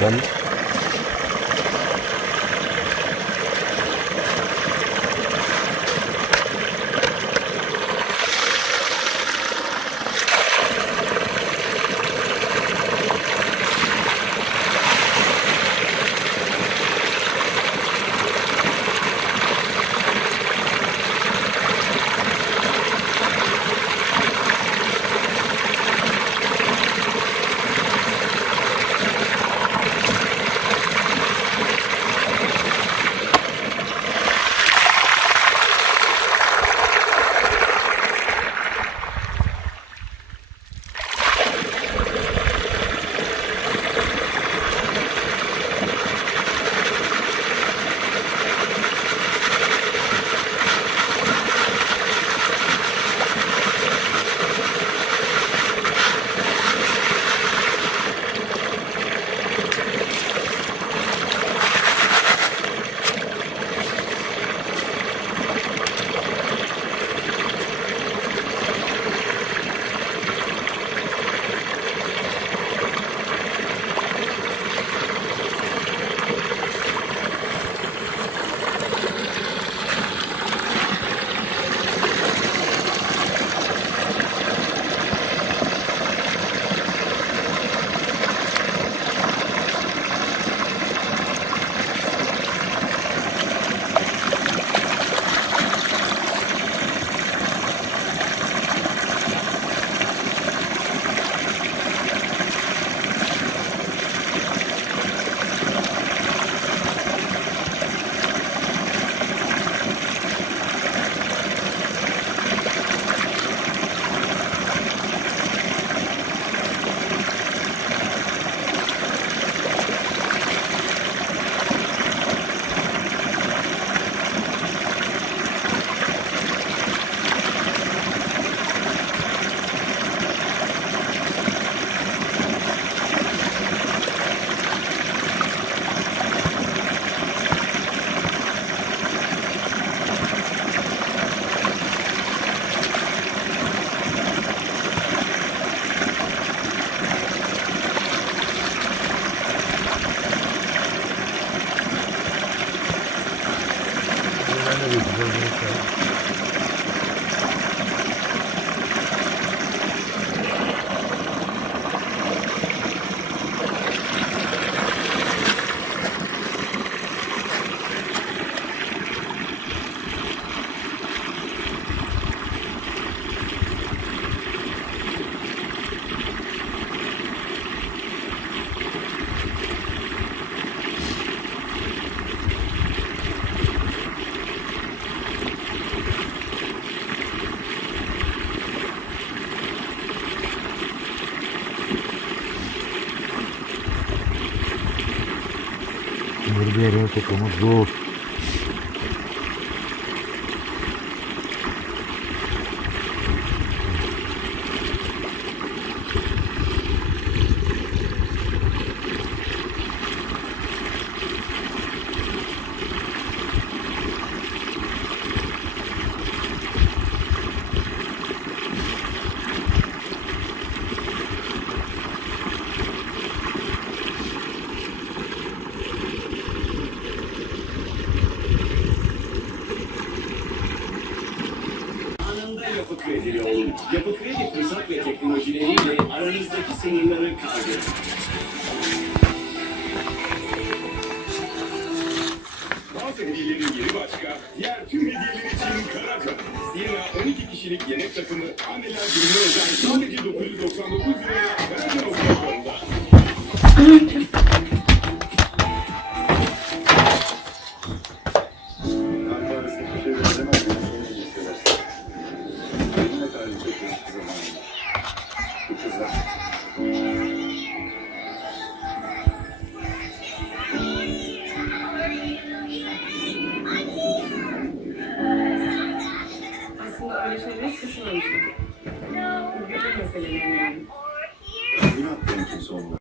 Land. Obrigado, amigo. Ребята, кому ждут. Kişilik yemek takımı anneler gününe özel. Sadece 999 liraya